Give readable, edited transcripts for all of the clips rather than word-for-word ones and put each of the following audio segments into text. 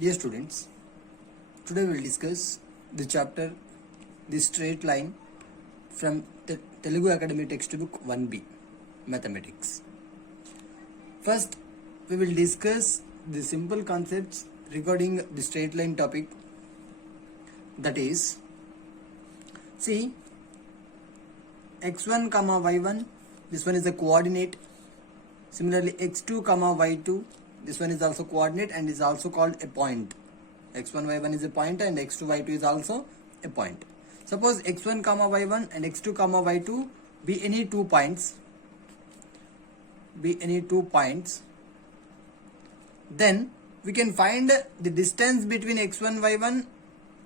Dear students, today we will discuss the chapter The Straight Line from the Telugu Academy textbook 1B Mathematics. First, we will discuss the simple concepts regarding the straight line topic. That is, see, x1 comma y1, this one is a coordinate. Similarly, x2 comma y2, this one is also coordinate and is also called a point. x1 y1 is a point and x2 y2 is also a point. Suppose x1 comma y1 and x2 comma y2 be any 2 points, then we can find the distance between x1 y1,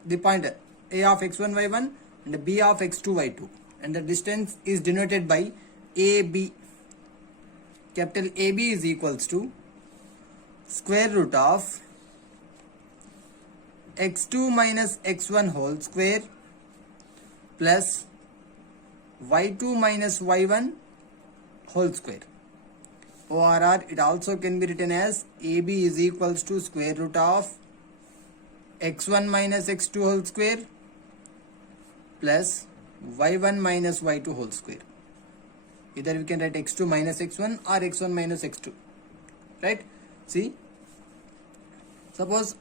the point a of x1 y1 and b of x2 y2, and the distance is denoted by AB. Capital AB is equals to square root of x2 minus x1 whole square plus y2 minus y1 whole square. ORR, it also can be written as AB is equals to square root of x1 minus x2 whole square plus y1 minus y2 whole square. Either we can write x2 minus x1 or x1 minus x2, right? See, suppose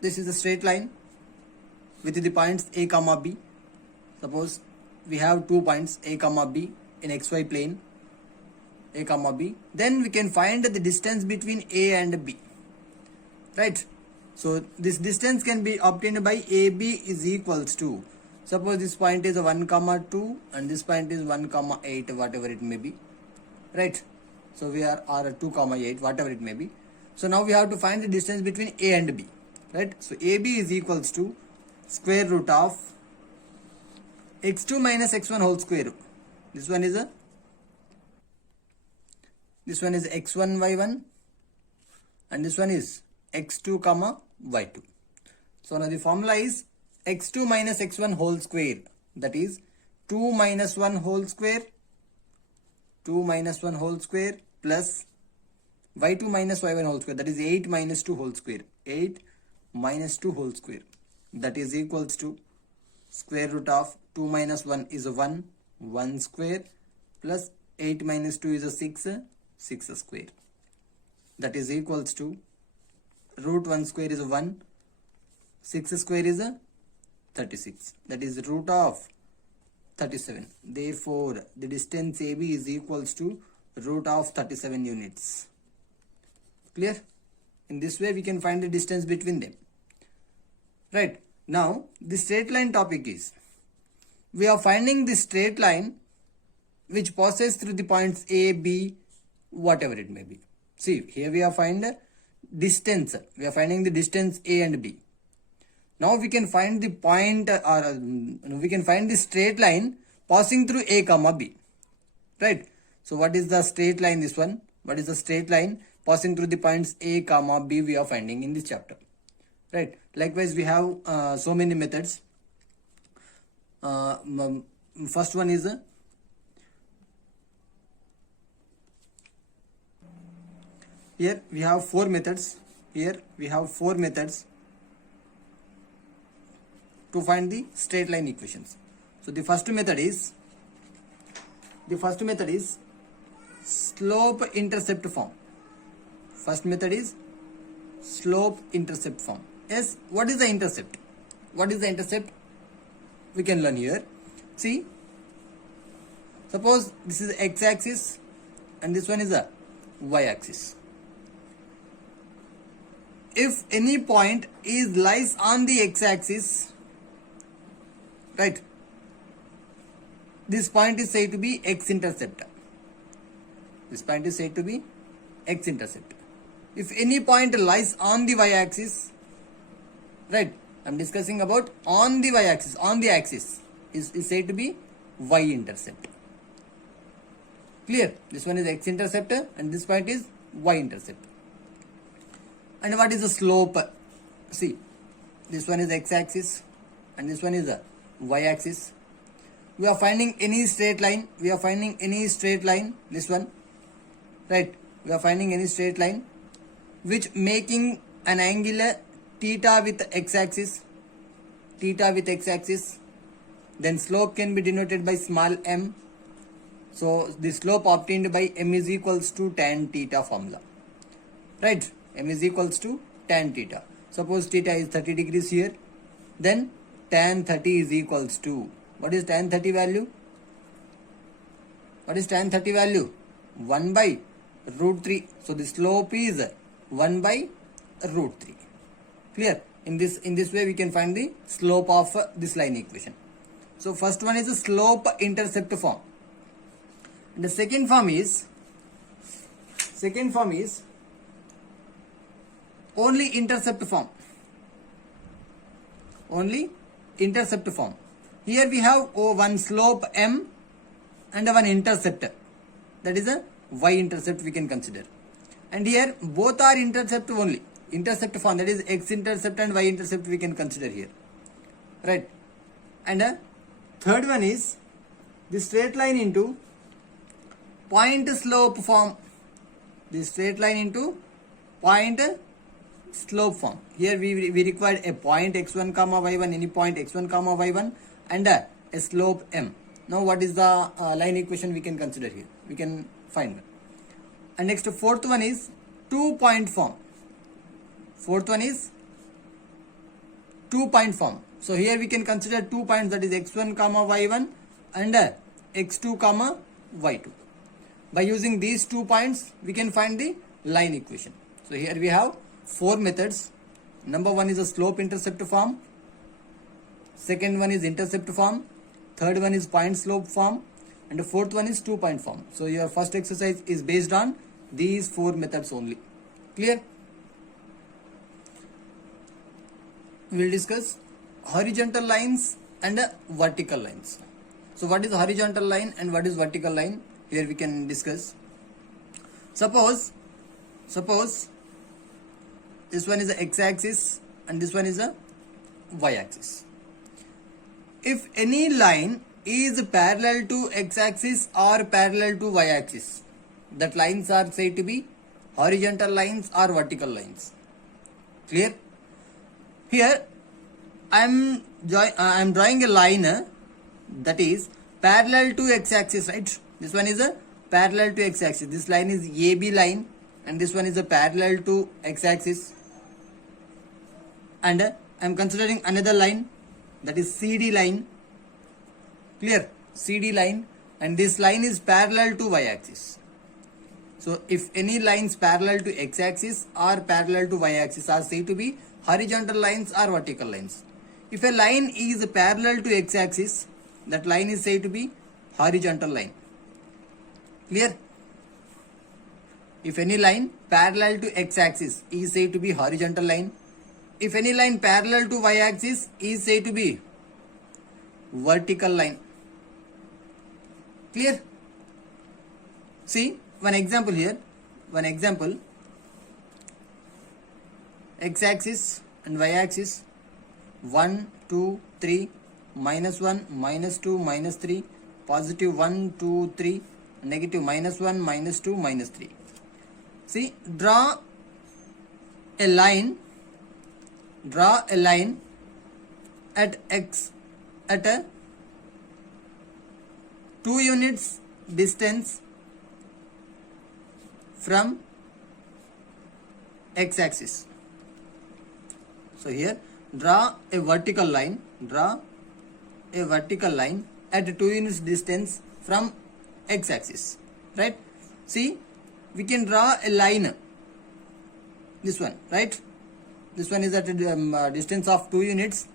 this is a straight line with the points a comma b. Suppose we have 2 points a comma b in xy plane, a comma b. Then we can find the distance between a and b, right? So this distance can be obtained by AB is equals to, suppose this point is a 1 comma 2 and this point is 1 comma 8, whatever it may be, right? So we are 2 comma 8, whatever it may be. So now we have to find the distance between a and b, right? So AB is equals to square root of x2 minus x1 whole square. This one is x1 y1 and this one is x2 comma y2. So now the formula is x2 minus x1 whole square, that is 2 minus 1 whole square plus y2 minus y1 whole square, that is 8 minus 2 whole square, that is equals to square root of 2 minus 1 is a 1 square plus 8 minus 2 is a 6 square, that is equals to root 1 square is a 1, 6 square is a 36, that is root of 37. Therefore, the distance AB is equals to root of 37 units. Clear? In this way, we can find the distance between them. Right? Now, the straight line topic is, we are finding the straight line which passes through the points A, B, whatever it may be. See, here we are finding distance. We are finding the distance A and B. Now we can find the point we can find the straight line passing through A comma B, right? So what is the straight line, this one? What is the straight line passing through the points A comma B we are finding in this chapter, right? Likewise, we have so many methods. First one is here we have 4 methods. Here we have 4 methods to find the straight line equations. So the first method is slope intercept form. Yes, what is the intercept? We can learn here. See, suppose this is x axis and this one is a y axis. If any point lies on the x axis, right, this point is said to be x-intercept. If any point lies on the y-axis, right, I'm discussing about on the y-axis, on the axis, is said to be y-intercept. Clear? This one is x-intercept and this point is y-intercept. And what is the slope? See, this one is x-axis and this one is a y-axis. We are finding any straight line. This one, right? We are finding any straight line which making an angle theta with x-axis, then slope can be denoted by small m. So the slope obtained by m is equals to tan theta formula, right? M is equals to tan theta. Suppose theta is 30 degrees here, then tan 30 is equals to, what is tan 30 value? What is tan 30 value? 1 by root 3. So the slope is 1 by root 3. Clear? In this way we can find the slope of this line equation. So first one is the slope intercept form. And the second form is only intercept form. Only intercept form. Here we have one slope m and one intercept, that is a y-intercept we can consider. And here both are intercept only. Intercept form, that is x-intercept and y-intercept we can consider here. Right. And third one is the straight line into point slope form. The straight line into point slope form. Here we required a point x1 comma y1, any point x1 comma y1 and a slope m. Now what is the line equation we can consider here? We can find. And next fourth one is 2-point form. Fourth one is 2-point form. So here we can consider 2 points, that is x1 comma y1 and x2 comma y2. By using these 2 points we can find the line equation. So here we have 4 methods. Number one is a slope intercept form. Second one is intercept form. Third one is point slope form. And the fourth one is 2-point form. So your first exercise is based on these 4 methods only. Clear? We will discuss horizontal lines and vertical lines. So what is horizontal line and what is vertical line? Here we can discuss. Suppose this one is the x-axis and this one is the y-axis. If any line is parallel to x-axis or parallel to y-axis, that lines are said to be horizontal lines or vertical lines. Clear? Here I am drawing a line that is parallel to x-axis, right? This one is a parallel to x-axis. This line is AB line and this one is a parallel to x-axis. And I am considering another line, that is CD line. Clear? CD line, and this line is parallel to y-axis. So if any lines parallel to x-axis or parallel to y-axis are said to be horizontal lines or vertical lines. If a line is parallel to x-axis, that line is said to be horizontal line. Clear? If any line parallel to x-axis is said to be horizontal line. If any line parallel to y-axis is said to be vertical line. Clear? See one example here. One example. X-axis and y-axis. 1, 2, 3, minus 1, minus 2, minus 3, positive 1, 2, 3, negative minus 1, minus 2, minus 3. See, draw a line at x at a 2 units distance from x-axis. So here draw a vertical line at 2 units distance from x-axis, right? See, we can draw a line, this one, right? This one is at a distance of 2 units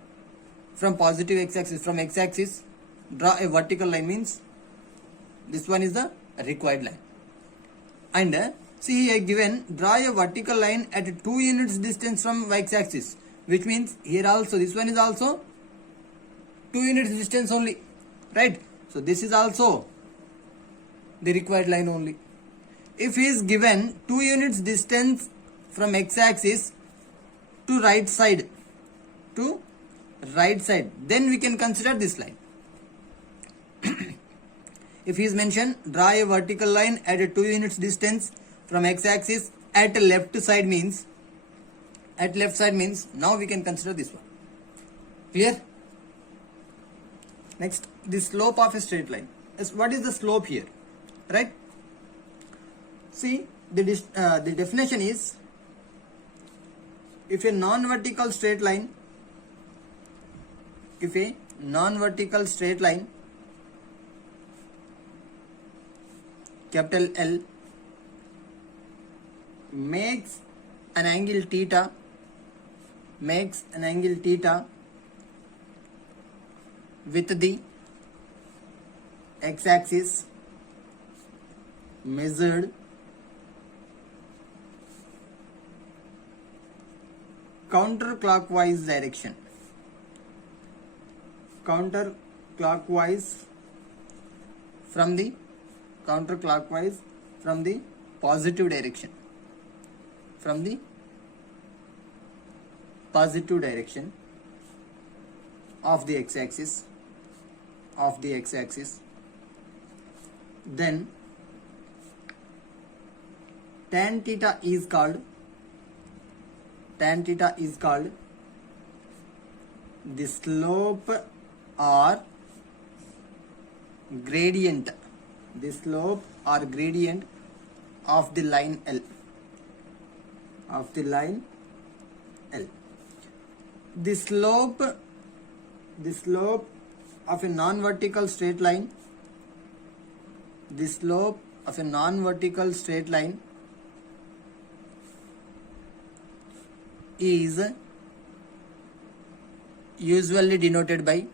from positive x-axis. From x-axis, draw a vertical line, means this one is the required line. And see here given, draw a vertical line at 2 units distance from x-axis, which means here also this one is also 2 units distance only, right? So this is also the required line only. If he is given 2 units distance from x-axis to right side, then we can consider this line. If he is mentioned, draw a vertical line at a 2 units distance from x-axis at left side, means at left side means now we can consider this one. Clear? Next, the slope of a straight line. Yes, what is the slope here? Right? See, the definition is, if a non-vertical straight line, capital L, makes an angle theta with the x-axis measured counterclockwise direction, from the positive direction, of the x-axis, then tan theta is called the slope or gradient, of the line L. The slope of a non-vertical straight line, is usually denoted by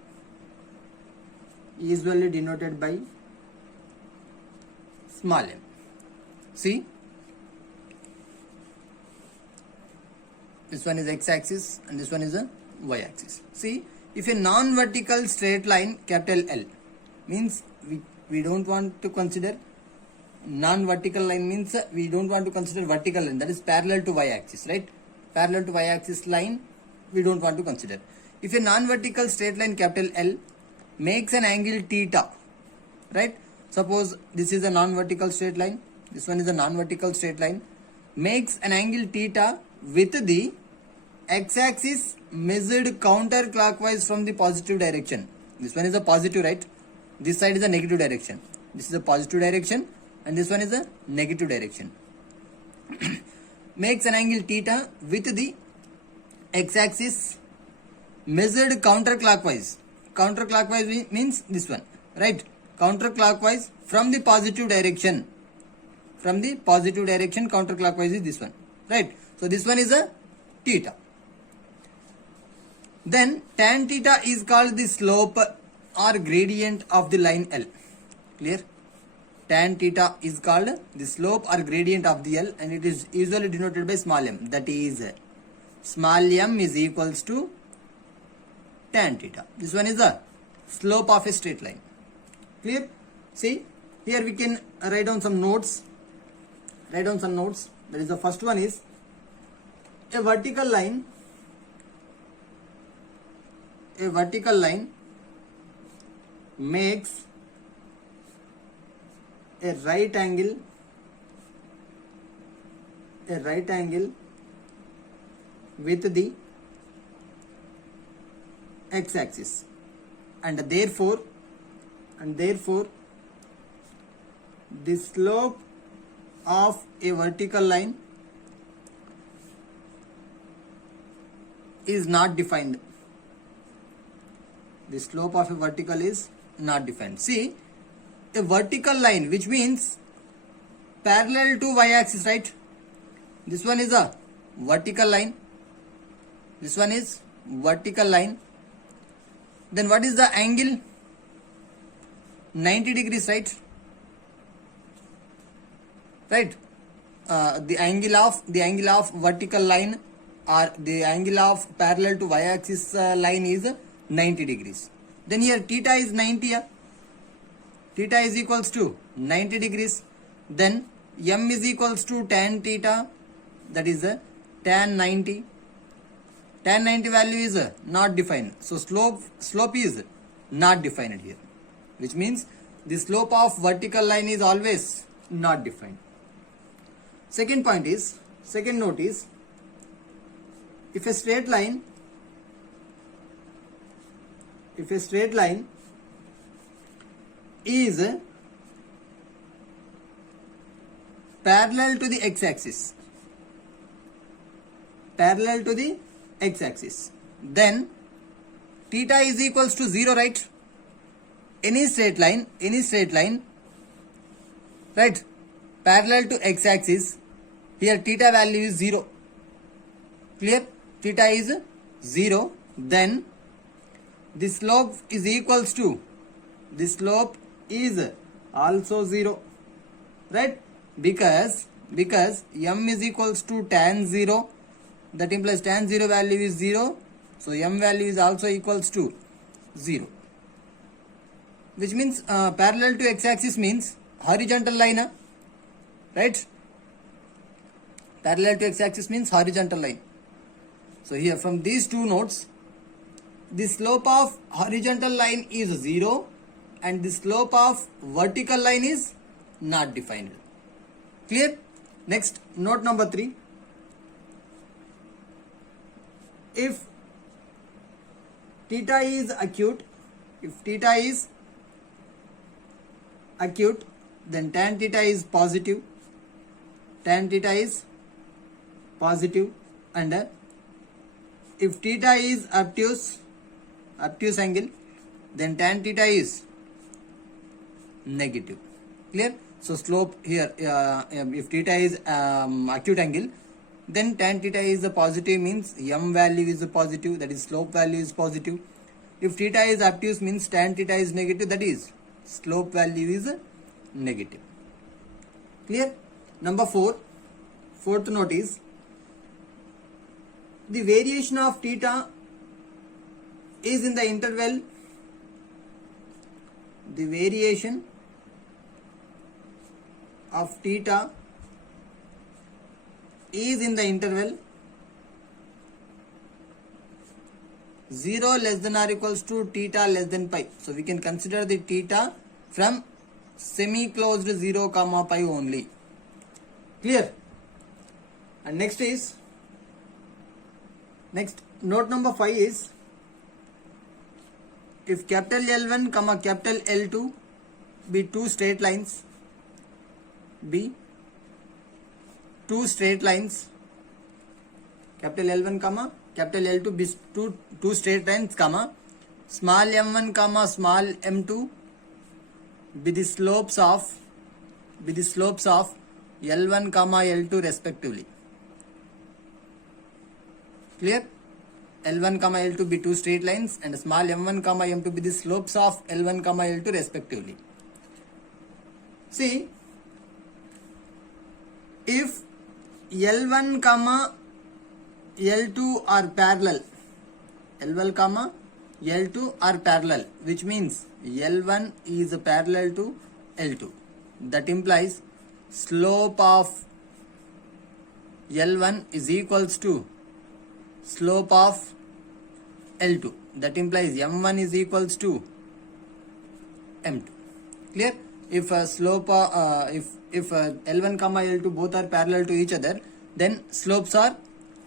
small m. See, this one is x-axis and this one is a y-axis. See, if a non-vertical straight line capital L means we don't want to consider non-vertical line, means we don't want to consider vertical line, that is parallel to y-axis, right? Parallel to y-axis line we don't want to consider. If a non-vertical straight line capital L makes an angle theta, right? Suppose this is a non-vertical straight line, this one is a non-vertical straight line, makes an angle theta with the x-axis measured counterclockwise from the positive direction. This one is a positive, right? This side is a negative direction. This is a positive direction and this one is a negative direction. Makes an angle theta with the x-axis measured counterclockwise. Counterclockwise means this one, right? Counterclockwise from the positive direction. Counterclockwise is this one, right? So this one is a theta. Then tan theta is called the slope or gradient of the line L. Clear? Tan theta is called the slope or gradient of the L, and it is usually denoted by small m. That is, small m is equals to tan theta. This one is the slope of a straight line. Clear? See, here we can write down some notes. That is, the first one is a vertical line makes a right angle with the x-axis, and therefore the slope of a vertical line is not defined. The slope of a vertical is not defined. See, a vertical line, which means parallel to y-axis, right? This one is a vertical line. This one is vertical line. Then what is the angle? 90 degrees, right? Right. The angle of vertical line or the angle of parallel to y-axis line is 90 degrees. Then here theta is 90. Theta is equals to 90 degrees. Then m is equals to tan theta, that is tan 90. Tan 90 value is not defined. So slope is not defined here, which means the slope of vertical line is always not defined. Second note is if a straight line is parallel to the x-axis, then theta is equals to 0, right? Any straight line, right, parallel to x-axis, here theta value is 0. Clear? Theta is 0. Then the slope is also 0, right? Because m is equals to tan 0, that implies tan 0 value is 0, so m value is also equals to 0, which means parallel to x-axis means horizontal line, right? Parallel to x-axis means horizontal line. So here from these two notes, the slope of horizontal line is 0 and the slope of vertical line is not defined. Clear? Next, note number 3. If theta is acute, then tan theta is positive, and if theta is obtuse angle, then tan theta is negative. Clear? So slope here, if theta is acute angle, then tan theta is a positive, means m value is a positive, that is slope value is positive. If theta is obtuse means tan theta is negative, that is slope value is negative. Clear? Number 4, fourth note is the variation of theta is in the interval, the variation of theta is in the interval 0 less than or equals to theta less than pi. So we can consider the theta from semi-closed 0 comma pi only. Clear? And next note number 5 is, if capital L1 comma capital L2 be two straight lines, capital L1 comma capital L2 be two straight lines, comma small m1 comma small m2 be the slopes of L1 comma L2 respectively. Clear? L1 comma L2 be two straight lines and small m1 comma m2 be the slopes of L1 comma L2 respectively. See, if L1 comma L2 are parallel, which means L1 is parallel to L2, that implies slope of L1 is equals to slope of L2, that implies m1 is equals to m2. Clear? If slope if L1 comma L2 both are parallel to each other, then slopes are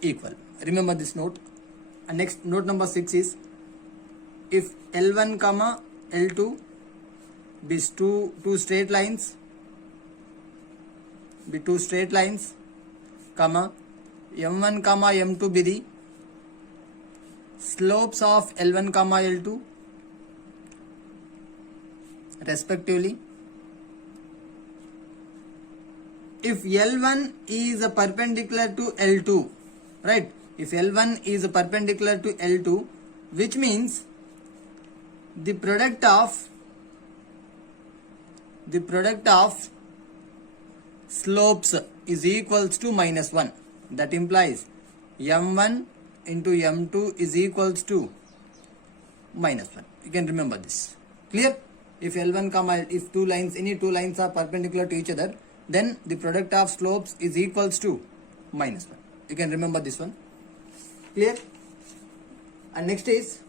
equal. Remember this note. And next, note number 6 is, if L1 comma L2 be two straight lines, comma m1 comma m2 be the slopes of L1 comma L2 respectively. If L1 is perpendicular to L2, right? If L1 is perpendicular to L2, which means the product of slopes is equals to -1. That implies m1 into m2 is equals to -1. You can remember this. Clear? If L1 comma if any two lines are perpendicular to each other, then the product of slopes is equals to -1. You can remember this one. Clear? And next is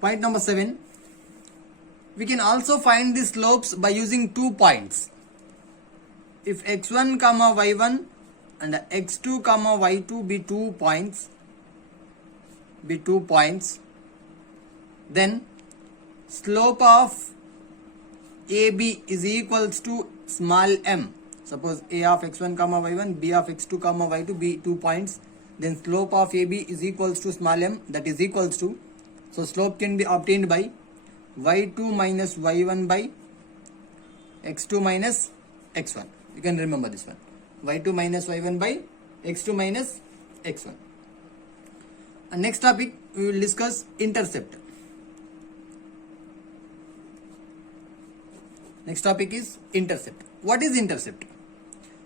point number 7. We can also find the slopes by using 2 points. If x1 comma y1 and x2 comma y2 be 2 points, then slope of AB is equals to small m. Suppose a of x1 comma y1, b of x2 comma y2 be 2 points, then slope of AB is equals to small m, that is equals to, so slope can be obtained by y2 minus y1 by x2 minus x1. You can remember this one, y2 minus y1 by x2 minus x1. And next topic we will discuss intercept. Next topic is intercept. What is intercept?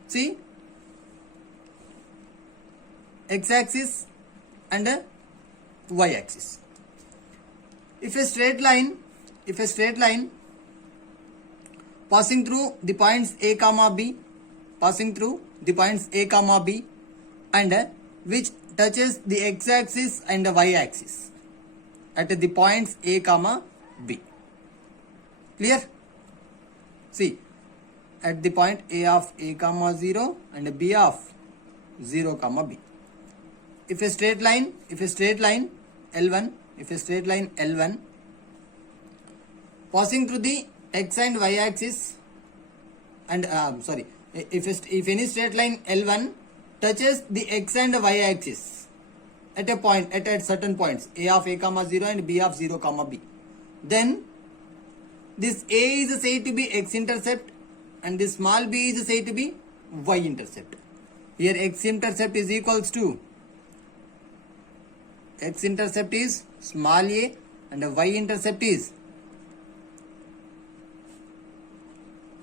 See, x-axis and y-axis. If a straight line passing through the points A comma B, and which touches the x-axis and the y-axis at the points A comma B. Clear? See, at the point A of A comma 0 and B of 0 comma B. If a straight line L1 passing through the x and y axis, and if any straight line L1 touches the x and y axis at a certain points A of A comma 0 and B of 0 comma B, then this A is said to be x-intercept and this small b is said to be y-intercept. Here x-intercept is equals to, x-intercept is small a and y-intercept is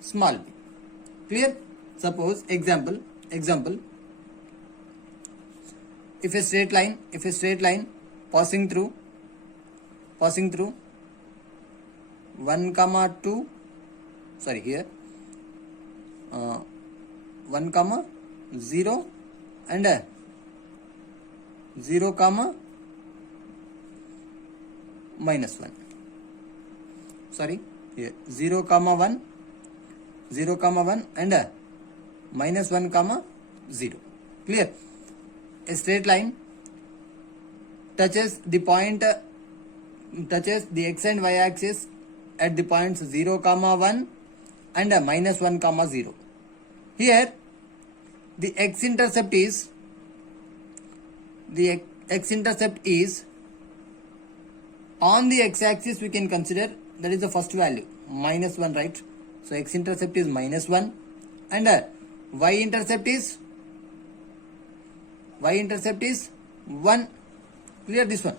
small b. Clear? Suppose example, if a straight line passing through 1 comma 2, sorry, here 1 comma 0 and 0 comma minus 1, sorry, here 0 comma 1 and minus 1 comma 0. Clear? A straight line touches the x and y axis at the points 0 comma 1 and minus 1 comma 0. Here the x-intercept is on the x-axis. We can consider that is the first value minus 1, right? So x-intercept is minus 1 and y-intercept is 1. Clear this one?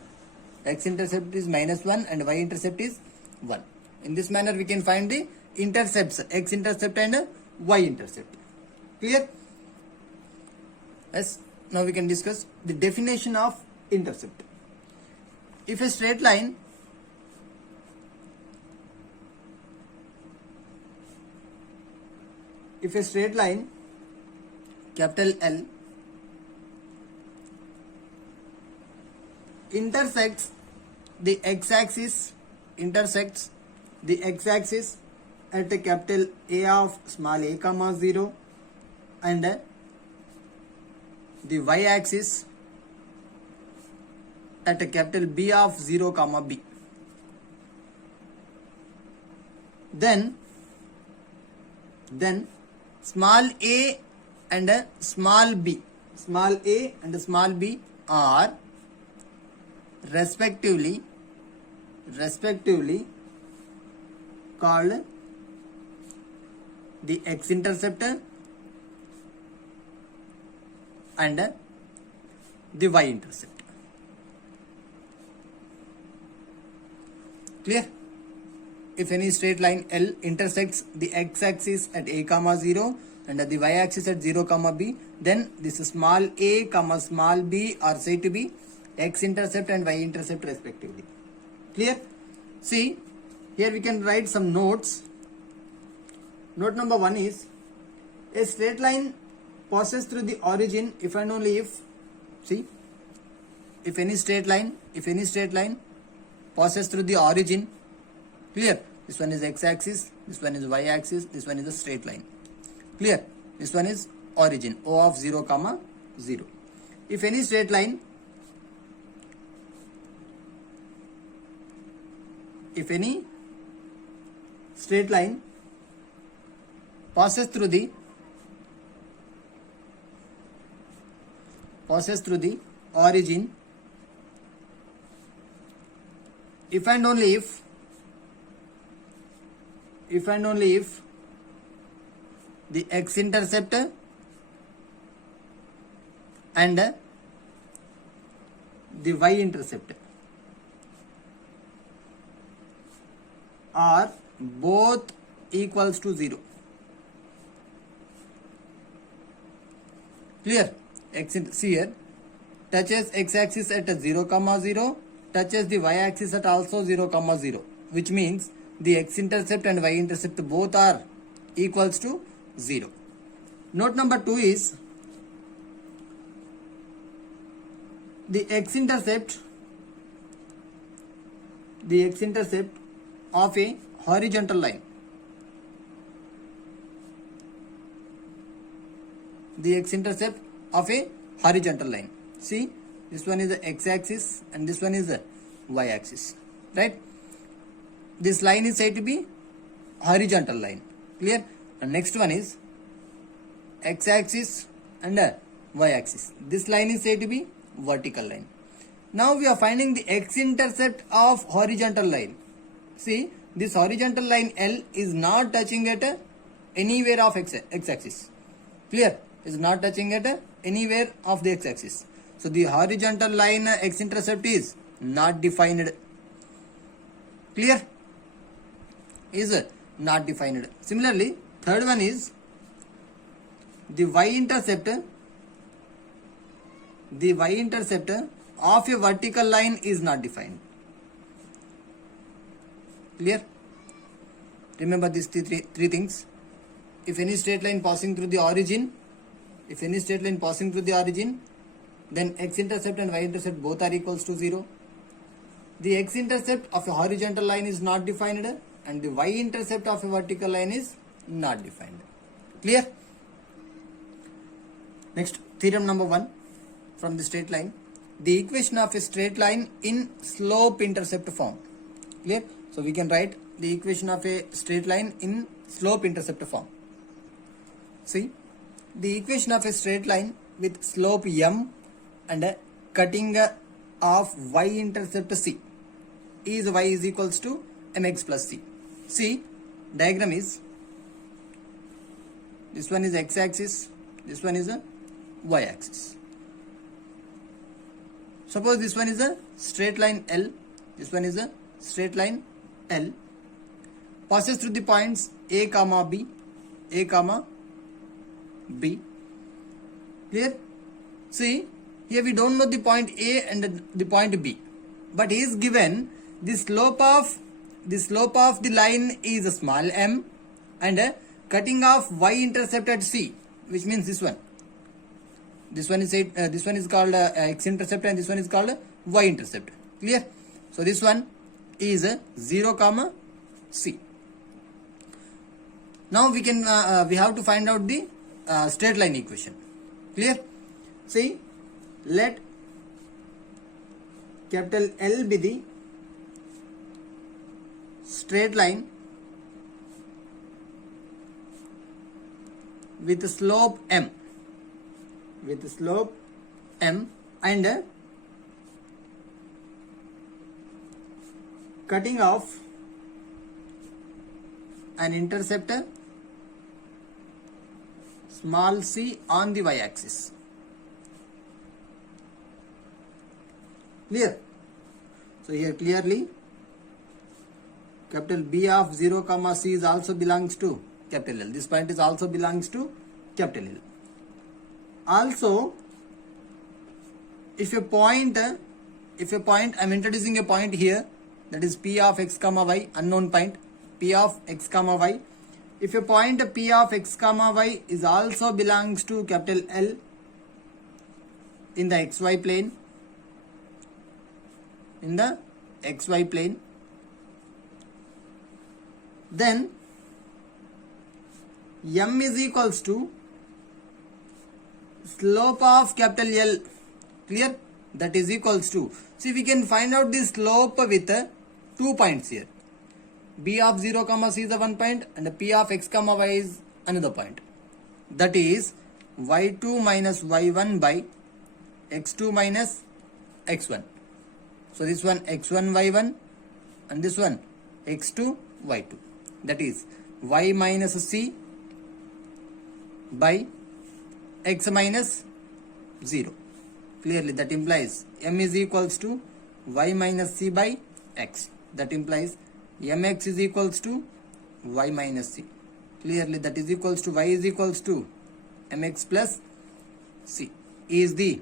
X-intercept is minus 1 and y-intercept is 1. In this manner we can find the intercepts, x-intercept and y-intercept. Clear? Yes. Now we can discuss the definition of intercept. If a straight line capital L intersects the x-axis at a capital A of small a comma 0 and the y-axis at a capital B of 0 comma B, then small a and small b are respectively called the x-intercept and the y-intercept. Clear? If any straight line L intersects the x-axis at a comma 0 and the y-axis at 0 comma b, then this small a comma small b are said to be x-intercept and y-intercept respectively. Clear? See, here we can write some notes. Note number 1 is, a straight line passes through the origin if and only if, see, if any straight line passes through the origin. Clear? This one is x-axis, this one is y-axis, this one is a straight line. Clear? This one is origin O of 0 comma 0. If any straight line passes through the origin, if and only if the x-intercept and the y-intercept are both equals to 0. Clear? See here, touches x-axis at 0 comma 0, touches the y-axis at also 0 comma 0, which means the x-intercept and y-intercept both are equals to 0. Note number 2 is the x-intercept of a horizontal line. The x-intercept of a horizontal line. See, this one is the x-axis and this one is the y-axis, right? This line is said to be horizontal line. Clear? And next one is x-axis and y-axis. This line is said to be vertical line. Now we are finding the x-intercept of horizontal line. See, this horizontal line L is not touching at anywhere of x-axis. Clear? Is not touching at anywhere of the x-axis. So the horizontal line x-intercept is not defined. Clear? Is not defined. Similarly, third one is the y-intercept of a vertical line is not defined. Clear? Remember these three things. If any straight line passing through the origin, then x-intercept and y-intercept both are equals to 0. The x-intercept of a horizontal line is not defined and the y-intercept of a vertical line is not defined. Clear? Next, theorem number 1 from the straight line. The equation of a straight line in slope-intercept form. Clear? So we can write the equation of a straight line in slope-intercept form. See, the equation of a straight line with slope m and a cutting of y-intercept c is y is equals to mx plus c. See, diagram is, this one is x-axis, this one is a y-axis. Suppose this one is a straight line L, this one is a straight line L, passes through the points A comma B. Clear? See, here we don't know the point A and the point B, but he is given the slope of the line is a small m and cutting off y-intercept at C, which means this one. This one is called x-intercept and this one is called y-intercept. Clear? So this one is 0 comma C. Now we have to find out the straight line equation. Clear? See, let capital L be the straight line with slope m, and cutting off an interceptor small c on the y-axis. Clear? So here clearly capital B of 0 comma c is also belongs to capital L. This point is also belongs to capital L. Also, if a point I am introducing a point here, that is P of x comma y, unknown point P of x comma y. If a point P of x comma y is also belongs to capital L in the xy plane, then m is equals to slope of capital L, clear, that is equals to, see we can find out the slope with 2 points here. B of 0 comma c is the one point and P of x comma y is another point. That is y2 minus y1 by x2 minus x1. So this one x1 y1 and this one x2 y2. That is y minus c by x minus 0. Clearly that implies m is equals to y minus c by x. That implies mx is equals to y minus c. Clearly that is equals to y is equals to mx plus c is the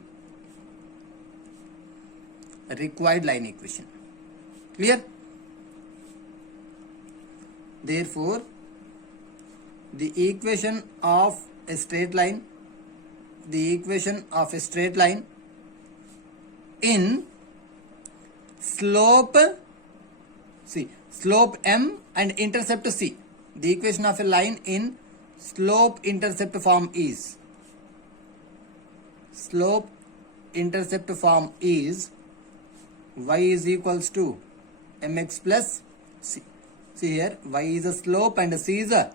required line equation. Clear? Therefore, the equation of a straight line, in slope, see, slope m and intercept c. The equation of a line in slope intercept form is y is equals to mx plus c. See here, y is a slope and c is a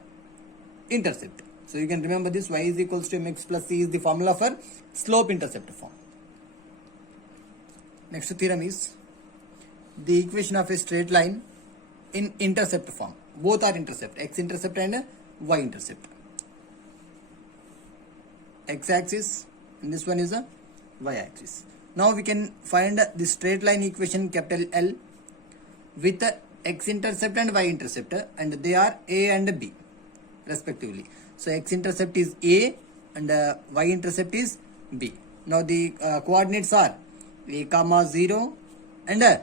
intercept. So you can remember this, y is equals to mx plus c is the formula for slope intercept form. Next theorem is the equation of a straight line in intercept form. Both are intercept, x intercept and y intercept. X axis and this one is a y axis. Now we can find the straight line equation capital L with x intercept and y intercept, and they are a and b respectively. So x intercept is a and y intercept is b. Now the coordinates are a comma 0 and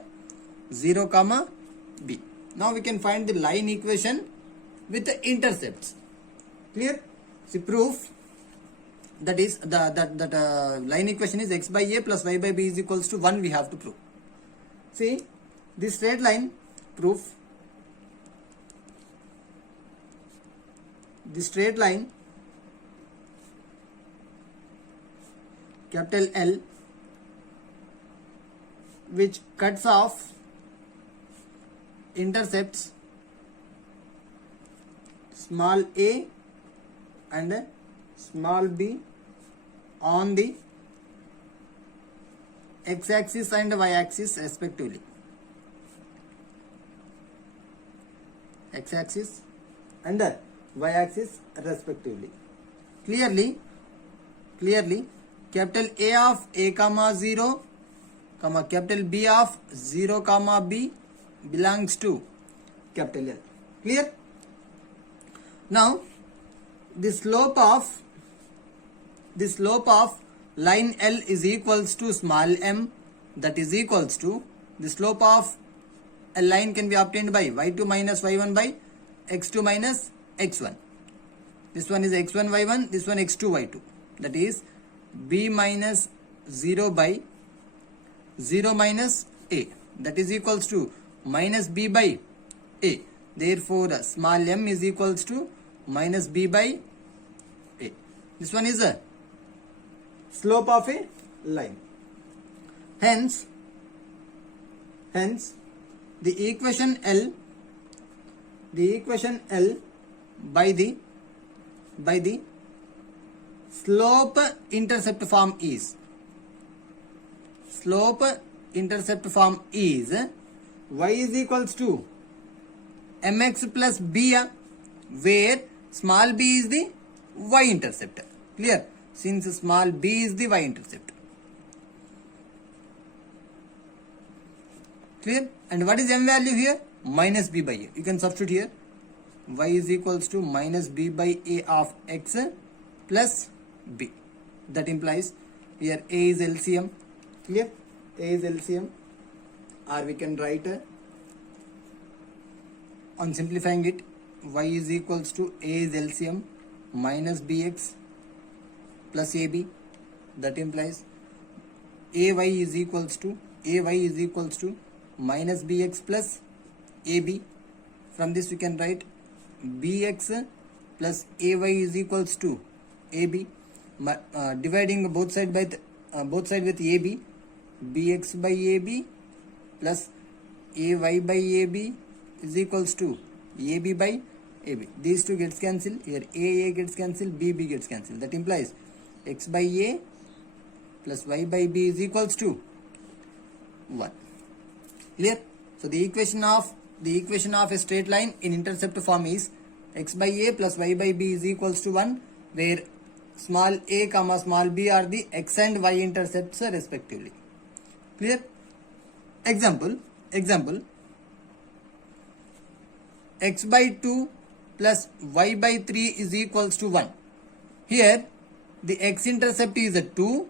0 comma b. Now we can find the line equation with the intercepts. Clear? See, proof that is that line equation is x by a plus y by b is equals to 1. We have to prove. See, this straight line proof, the straight line capital L which cuts off intercepts small a and small b on the x axis and y axis respectively. X axis and y axis respectively. Clearly capital A of a comma 0 comma capital B of 0 comma b belongs to capital L. Clear? Now the slope of line L is equals to small m, that is equals to the slope of a line can be obtained by y2 minus y1 by x2 minus x1. This one is x1 y1, this one x2 y2. That is b minus 0 by 0 minus a. That is equals to minus b by a. Therefore, small m is equals to minus b by a. This one is a slope of a line. Hence, the equation L by the slope intercept form is y is equals to mx plus b, where small b is the y intercept. Clear? Since small b is the y intercept. Clear? And what is m value here? Minus b by a. You can substitute here. Y is equals to minus b by a of x plus b. That implies here a is LCM. Clear? A is LCM. Or we can write on simplifying it, y is equals to a is LCM minus bx plus ab. That implies ay is equals to minus bx plus ab. From this we can write bx plus ay is equals to ab. dividing both side with AB, bx by AB plus ay by AB is equals to AB by AB. These two gets cancelled. Here A gets cancelled, B gets cancelled. That implies x by A plus y by B is equals to 1. Clear? So the equation of a straight line in intercept form is x by A plus y by B is equals to 1, where small a comma small b are the x and y intercepts respectively. Clear? Example, x by 2 plus y by 3 is equals to 1. Here the x intercept is a 2,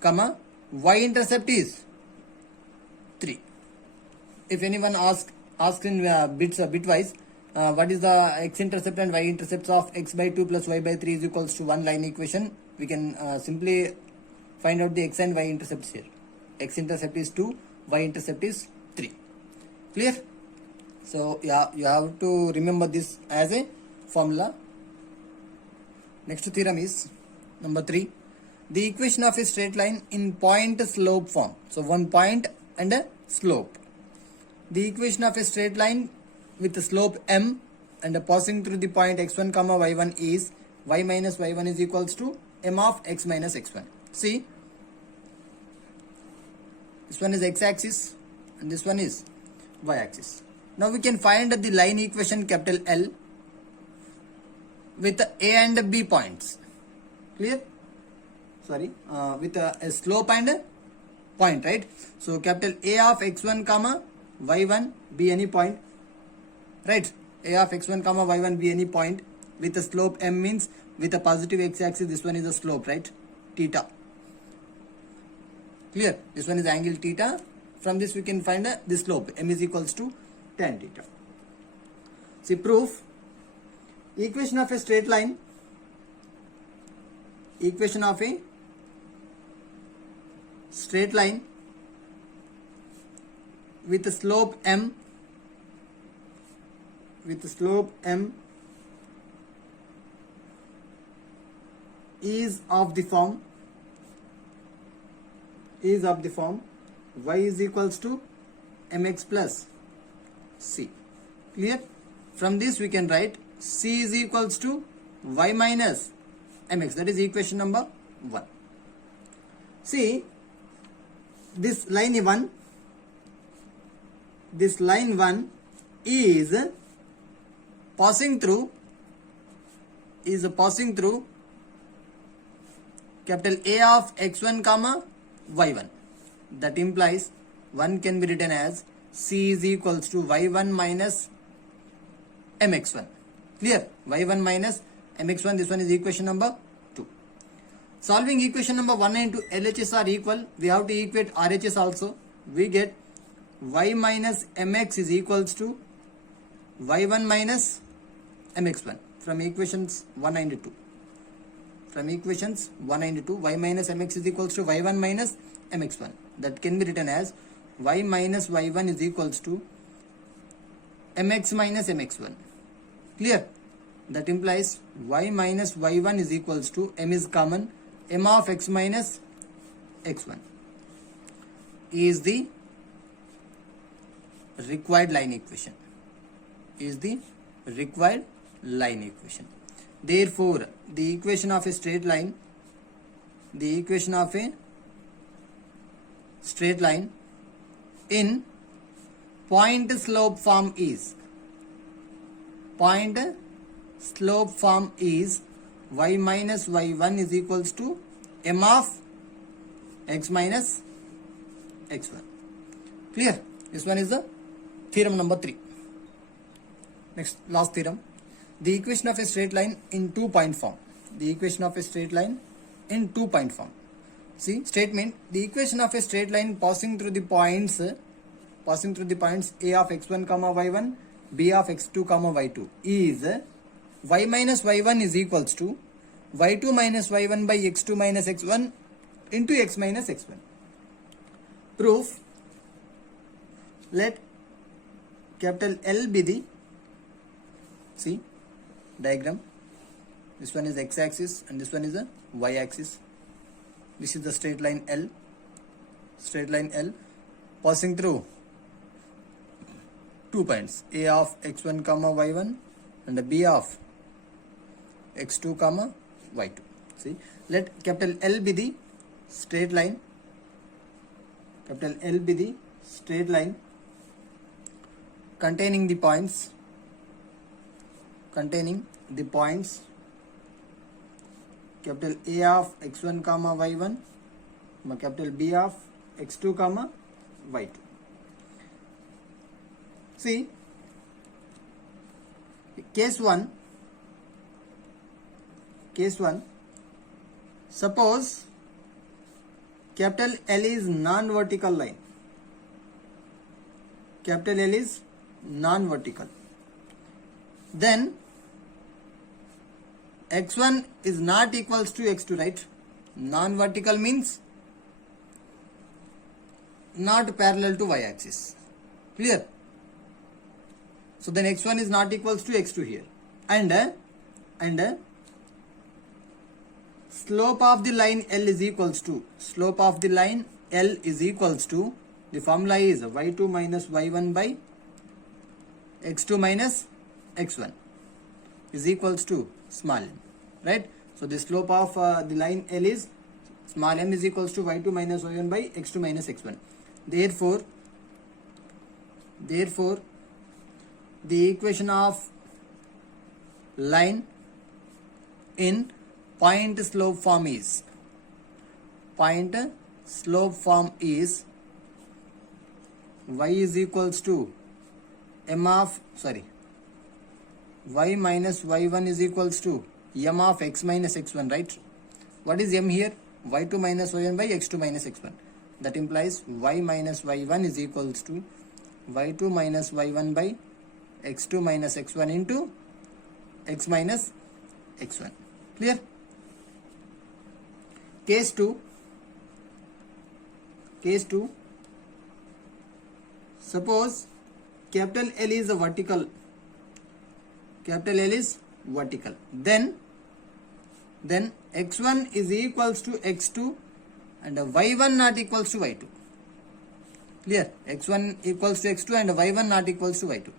comma y intercept is 3. If anyone asks in bitwise, what is the x intercept and y intercepts of x by 2 plus y by 3 is equals to 1 line equation, we can simply find out the x and y intercepts here. X intercept is 2, y intercept is 3. Clear? So yeah, you have to remember this as a formula. Next theorem is number 3. The equation of a straight line in point slope form. So one point and a slope. The equation of a straight line with a slope m and passing through the point x1 comma y1 is y minus y1 is equals to m of x minus x1. See, this one is x-axis and this one is y-axis. Now we can find the line equation capital L with a and b points. Clear? Sorry, with a slope and a point, right? So capital A of x1 comma y1 be any point, right? A of x1 comma y1 be any point with a slope m means with a positive x-axis. This one is a slope, right? Theta. Clear? This one is angle theta. From this we can find the slope m is equals to tan theta. See, proof. Equation of a straight line. Equation of a straight line with a slope m is of the form y is equals to mx plus c. Clear? From this we can write c is equals to y minus mx. That is equation number 1. See, this line 1 is passing through capital A of x1 comma y1. That implies 1 can be written as c is equals to y1 minus mx1. Clear? y1 minus mx1. This one is equation number 2. Solving equation number 1 and 2, LHS are equal. We have to equate RHS also. We get y minus mx is equals to y1 minus mx1 from equations 1 and 2. From equations 1 and 2, y minus mx is equals to y1 minus mx1. That can be written as y minus y1 is equals to mx minus mx1. Clear? That implies y minus y1 is equals to m is common, m of x minus x1 is the required line equation. Therefore, the equation of a straight line in point slope form is y minus y1 is equals to m of x minus x1. Clear? This one is the theorem number 3. Next, last theorem. The equation of a straight line in 2-point form. See, statement. The equation of a straight line passing through the points A of x1 comma y1, B of x2 comma y2 is y minus y1 is equals to y2 minus y1 by x2 minus x1 into x minus x1. Proof. Let capital L be the, see, diagram. This one is x-axis and this one is a y-axis. This is the straight line L. Straight line L passing through 2 points, A of x1 comma y1 and B of x2 comma y2. See, let capital L be the straight line. Capital L be the straight line containing the points. Capital A of x1 comma y1, capital B of x2 comma y2. See, case 1, suppose capital L is non-vertical line. Capital L is non-vertical. Then x1 is not equals to x2, right? Non-vertical means not parallel to y-axis. Clear? So then x1 is not equals to x2 here. And slope of the line L is equals to, the formula is y2 minus y1 by x2 minus x1 is equals to small m, right? So the slope of the line L is small m is equals to y2 minus y1 by x2 minus x1. Therefore, the equation of line in point slope form is y is equals to y minus y1 is equals to m of x minus x1, right? What is m here? y2 minus y1 by x2 minus x1. That implies y minus y1 is equals to y2 minus y1 by x2 minus x1 into x minus x1. Clear? Case 2. Suppose capital L is a vertical. Then x1 is equals to x2 and y1 not equals to y2. Clear? x1 equals to x2 and y1 not equals to y2.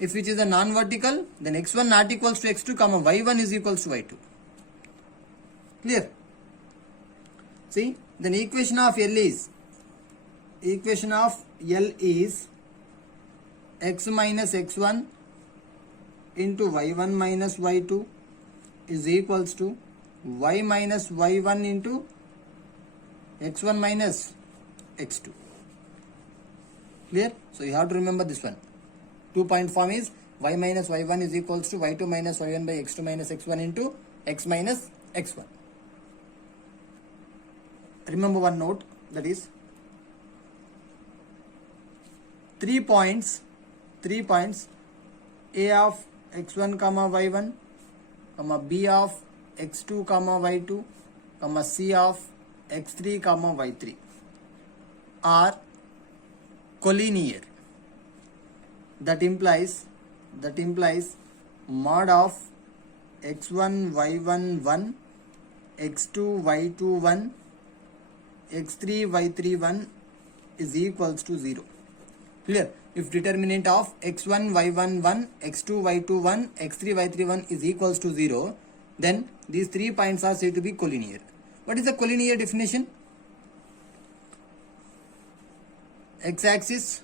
If which is a non-vertical, then x1 not equals to x2 comma y1 is equals to y2. Clear? See, then equation of L is x minus x1 into y1 minus y2 is equals to y minus y1 into x1 minus x2. Clear? So you have to remember this one. 2-point form is y minus y1 is equals to y2 minus y1 by x2 minus x1 into x minus x1. Remember one note, that is 3 points A of x1 comma y1 comma B of x2 comma y2 comma C of x3 comma y3 are collinear. That implies mod of x1 y1 1, x2 y2 1, x3 y3 1 is equals to 0. Clear? If determinant of x1 y1 1, x2 y2 1, x3 y3 1 is equals to 0, then these 3 points are said to be collinear. What is the collinear definition? X-axis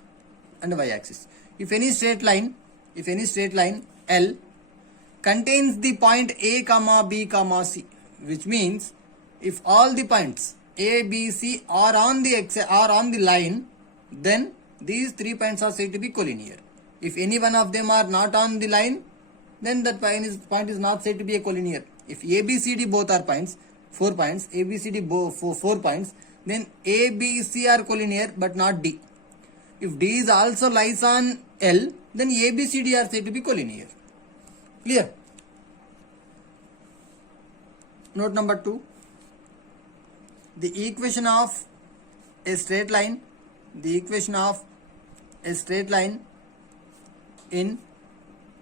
and y-axis. If any straight line L contains the point A comma B comma C, which means if all the points A, B, C are on the line, then these 3 points are said to be collinear. If any one of them are not on the line, then that point is not said to be a collinear. If A, B, C, D both are points, 4 points, A, B, C, D both 4 points, then A, B, C are collinear but not D. If D is also lies on L, then A, B, C, D are said to be collinear. Clear? Note number 2. The equation of a straight line in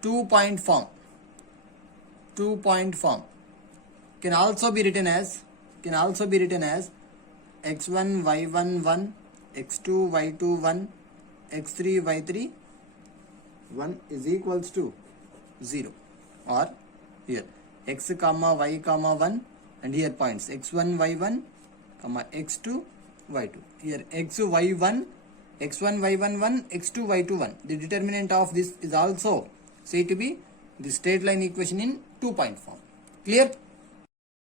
2-point form 2-point form. Can also be written as x1 y1 1, x2 y2 1, x3 y3 1 is equals to 0. Or here x comma y comma 1, and here points x1 y1 comma x2 y2. Here x1 y1 1, x2 y2 1. The determinant of this is also said to be the straight line equation in 2-point form. Clear?